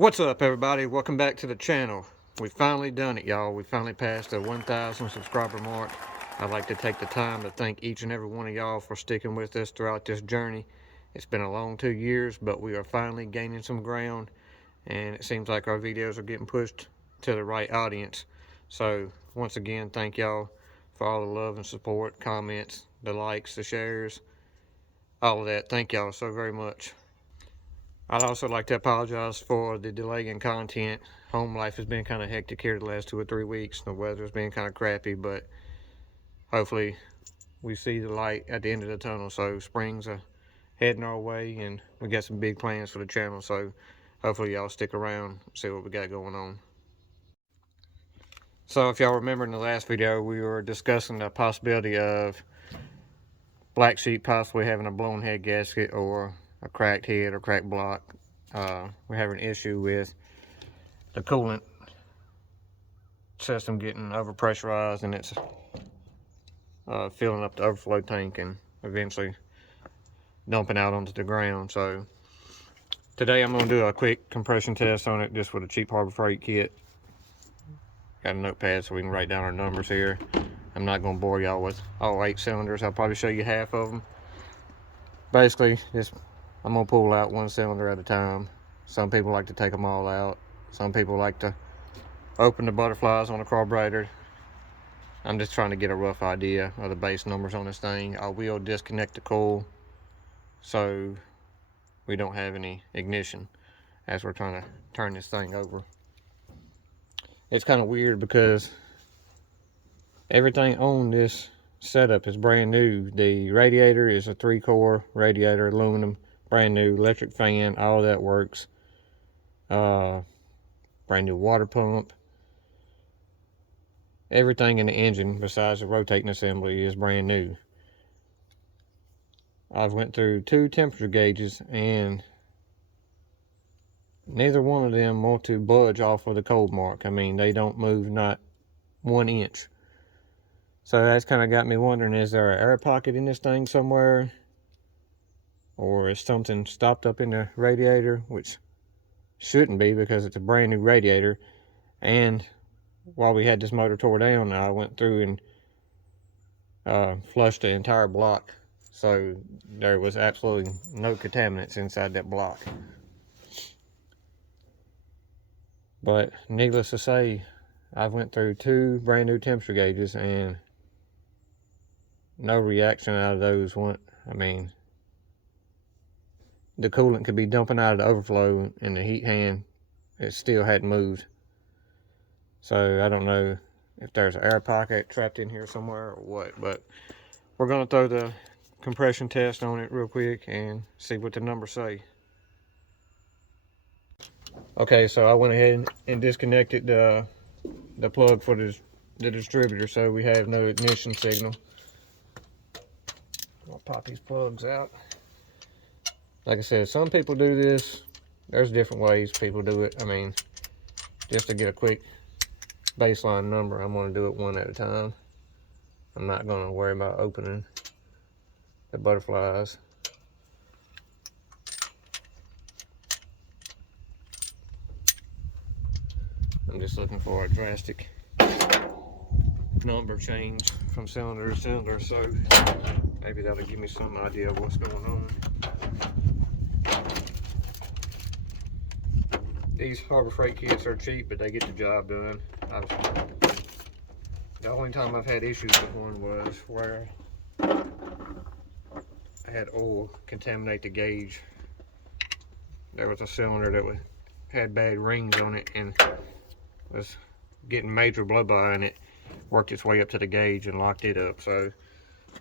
What's up, everybody? Welcome back to the channel. We finally done it, y'all. We finally passed the 1,000 subscriber mark. I'd like to take the time to thank each and every one of y'all for sticking with us throughout this journey. It's been a long 2 years, but we are finally gaining some ground, and it seems like our videos are getting pushed to the right audience. So once again, thank y'all for all the love and support, comments, the likes, the shares, all of that. Thank y'all so very much. I'd also like to apologize for the delay in content. Home life has been kind of hectic here the last 2 or 3 weeks. The weather's been kind of crappy, but hopefully we see the light at the end of the tunnel. So spring's heading our way, and we got some big plans for the channel. So hopefully y'all stick around, see what we got going on. So if y'all remember in the last video, we were discussing the possibility of Black Sheep possibly having a blown head gasket or a cracked head or cracked block. We're having an issue with the coolant system getting overpressurized, and it's filling up the overflow tank and eventually dumping out onto the ground. So today I'm going to do a quick compression test on it just with a cheap Harbor Freight kit. Got a notepad so we can write down our numbers here. I'm not going to bore y'all with all 8 cylinders. I'll probably show you half of them. Basically, I'm going to pull out 1 cylinder at a time. Some people like to take them all out. Some people like to open the butterflies on the carburetor. I'm just trying to get a rough idea of the base numbers on this thing. I will disconnect the coil so we don't have any ignition as we're trying to turn this thing over. It's kind of weird because everything on this setup is brand new. The radiator is a 3-core radiator, aluminum, brand new. Electric fan, all that works. Brand new water pump. Everything in the engine besides the rotating assembly is brand new. I've went through 2 temperature gauges, and neither one of them want to budge off of the cold mark. I mean, they don't move not 1 inch. So that's kind of got me wondering, is there an air pocket in this thing somewhere? Or is something stopped up in the radiator? Which shouldn't be, because it's a brand new radiator. And while we had this motor tore down, I went through and flushed the entire block. So there was absolutely no contaminants inside that block. But needless to say, I've went through 2 brand new temperature gauges and no reaction out of those. I mean, the coolant could be dumping out of the overflow, and the heat hand, it still hadn't moved. So I don't know if there's an air pocket trapped in here somewhere or what, but we're going to throw the compression test on it real quick and see what the numbers say. Okay, so I went ahead and disconnected the plug for the distributor, so we have no ignition signal. I'll pop these plugs out. Like I said, some people do this. There's different ways people do it. I mean, just to get a quick baseline number, I'm going to do it one at a time. I'm not going to worry about opening the butterflies. I'm just looking for a drastic number change from cylinder to cylinder, so maybe that'll give me some idea of what's going on. These Harbor Freight kits are cheap, but they get the job done. The only time I've had issues with one was where I had oil contaminate the gauge. There was a cylinder that had bad rings on it and was getting major blow by, and it worked its way up to the gauge and locked it up. So,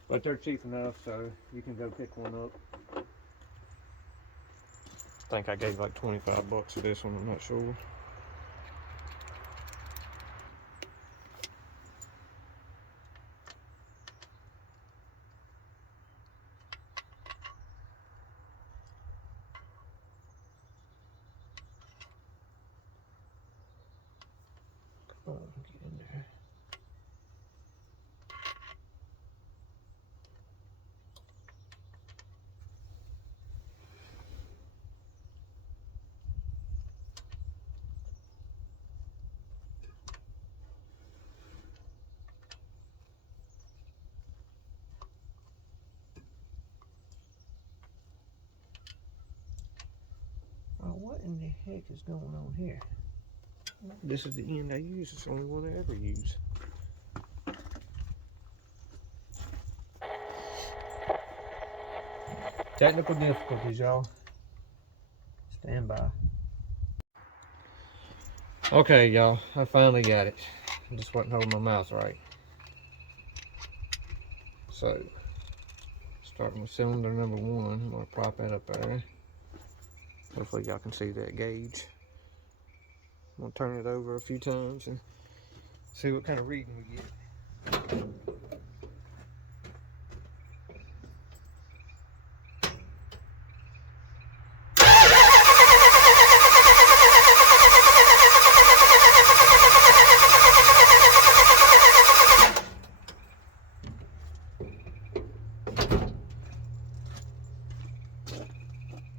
but they're cheap enough, so you can go pick one up. I think I gave like 25 bucks for this one, I'm not sure. Come on, get in there. What in the heck is going on here? This is the end I use. It's the only one I ever use. Technical difficulties, y'all. Stand by. Okay, y'all. I finally got it. I just wasn't holding my mouth right. So, starting with cylinder number 1. I'm going to prop that up there. Hopefully y'all can see that gauge. I'm going to turn it over a few times and see what kind of reading we get.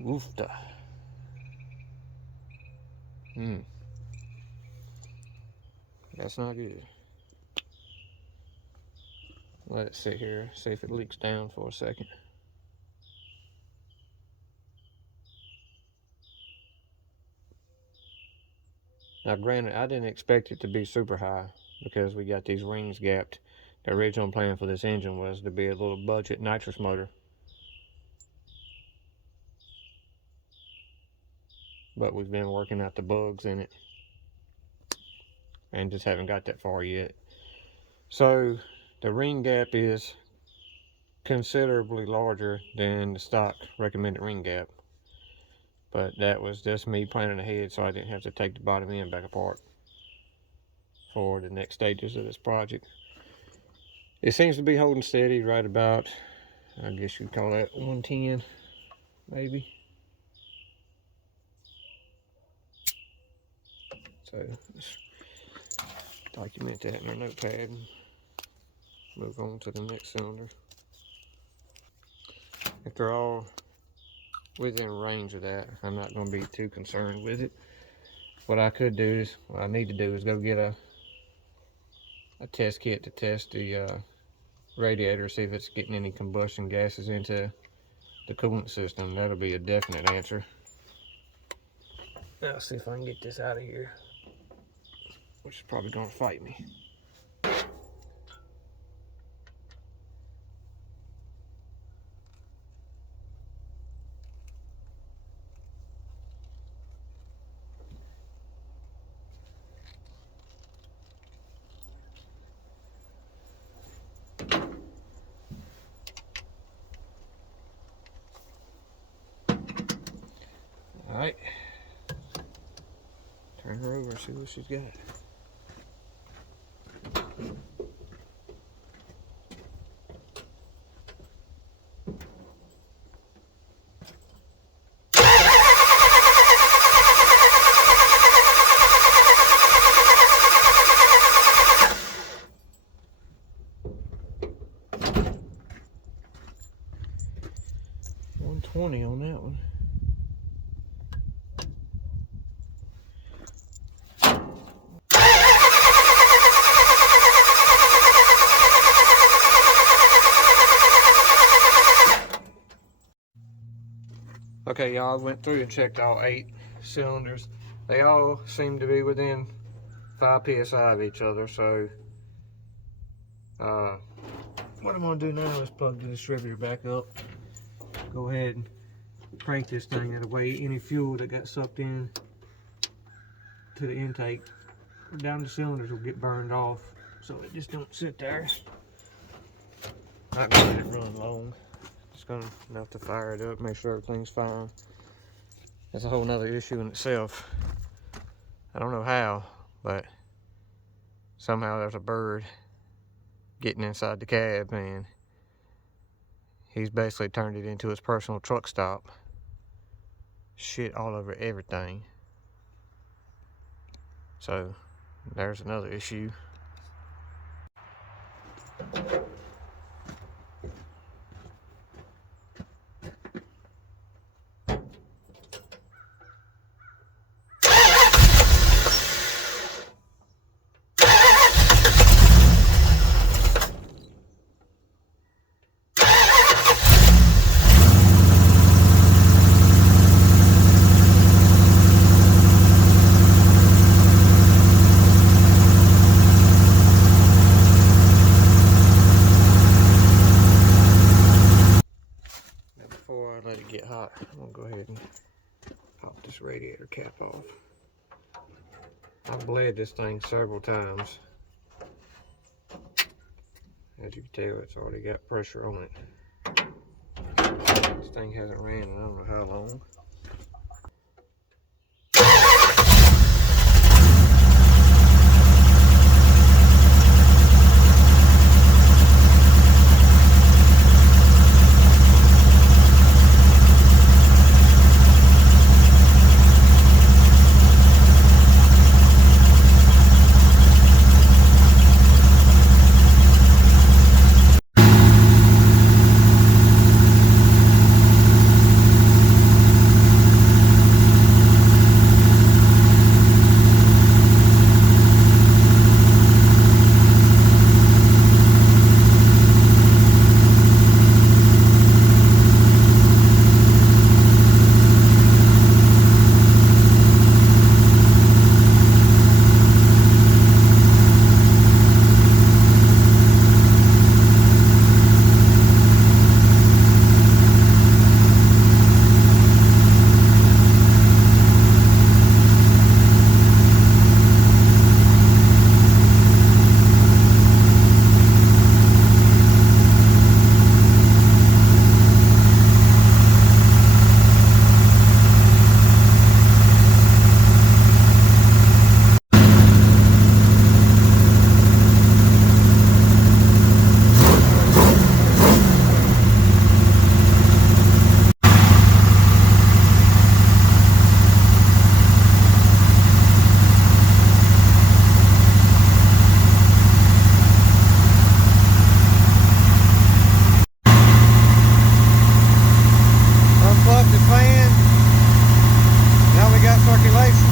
Woofda. That's not good. Let it sit here, see if it leaks down for a second. Now granted, I didn't expect it to be super high because we got these rings gapped. The original plan for this engine was to be a little budget nitrous motor. But we've been working out the bugs in it and just haven't got that far yet. So the ring gap is considerably larger than the stock recommended ring gap, but that was just me planning ahead so I didn't have to take the bottom end back apart for the next stages of this project. It seems to be holding steady right about, I guess you'd call that 110 maybe. So let's document that in our notepad and move on to the next cylinder. If they're all within range of that, I'm not going to be too concerned with it. What I could do is, what I need to do is go get a test kit to test the radiator, see if it's getting any combustion gases into the coolant system. That'll be a definite answer. Now, let's see if I can get this out of here, which is probably going to fight me. Alright, turn her over and see what she's got. $120 on that one. Okay, y'all, I went through and checked all 8 cylinders. They all seem to be within 5 psi of each other. So what I'm going to do now is plug the distributor back up. Go ahead and crank this thing out of the way. Any fuel that got sucked in to the intake down the cylinders will get burned off, so it just don't sit there. Not gonna let it run long. Just gonna have to fire it up, make sure everything's fine. That's a whole nother issue in itself. I don't know how, but somehow there's a bird getting inside the cab and he's basically turned it into his personal truck stop. Shit all over everything. So there's another issue. radiator cap off. I've bled this thing several times. As you can tell, it's already got pressure on it. This thing hasn't ran in I don't know how long. Unplugged the fan. Now we got circulation.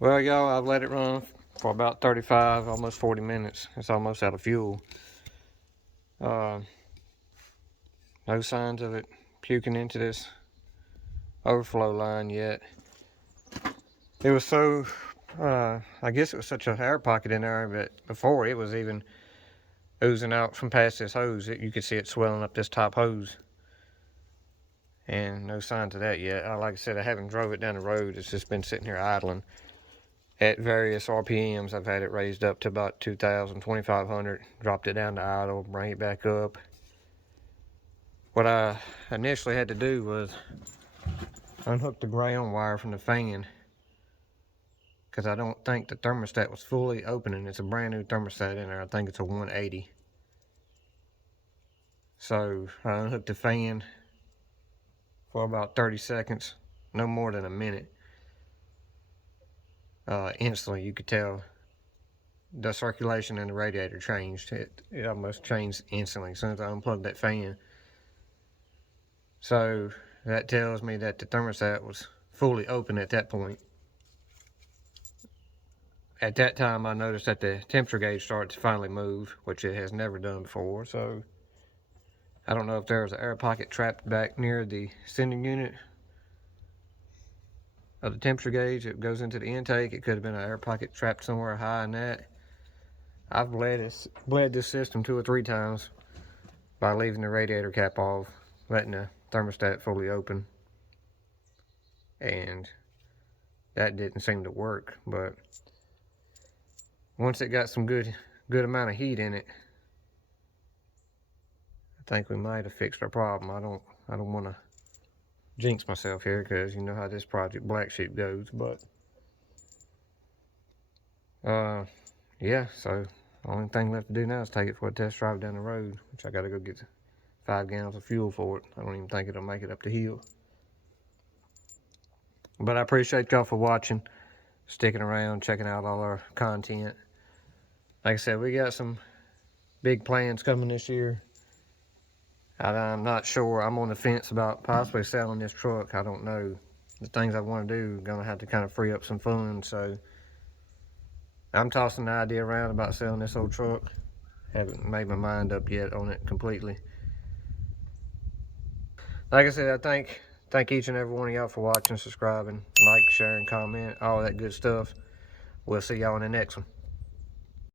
Well, y'all, I've let it run for about 35, almost 40 minutes. It's almost out of fuel. No signs of it puking into this overflow line yet. It was so, I guess it was such an air pocket in there, but before it was even oozing out from past this hose. You could see it swelling up this top hose. And no signs of that yet. Like I said, I haven't drove it down the road. It's just been sitting here idling. At various RPMs, I've had it raised up to about 2,000, 2,500, dropped it down to idle, bring it back up. What I initially had to do was unhook the ground wire from the fan, because I don't think the thermostat was fully opening. It's a brand new thermostat in there. I think it's a 180. So I unhooked the fan for about 30 seconds, no more than a minute. Instantly you could tell the circulation in the radiator changed. It almost changed instantly as soon as I unplugged that fan. So that tells me that the thermostat was fully open at that point. At that time I noticed that the temperature gauge started to finally move, which it has never done before. So I don't know if there was an air pocket trapped back near the sending unit of the temperature gauge. It goes into the intake. It could have been an air pocket trapped somewhere high in that. I've bled this system 2 or 3 times by leaving the radiator cap off, letting the thermostat fully open, and that didn't seem to work. But once it got some good amount of heat in it, I think we might have fixed our problem. I don't want to jinx myself here, because you know how this Project Black Sheep goes. But yeah, so the only thing left to do now is take it for a test drive down the road, which I gotta go get 5 gallons of fuel for it. I don't even think it'll make it up the hill. But I appreciate y'all for watching, sticking around, checking out all our content. Like I said, we got some big plans coming this year. I'm not sure. I'm on the fence about possibly selling this truck. I don't know. The things I want to do, gonna have to kind of free up some funds. So I'm tossing the idea around about selling this old truck. Haven't made my mind up yet on it completely. Like I said, I thank each and every one of y'all for watching, subscribing, like, sharing, comment, all that good stuff. We'll see y'all in the next one.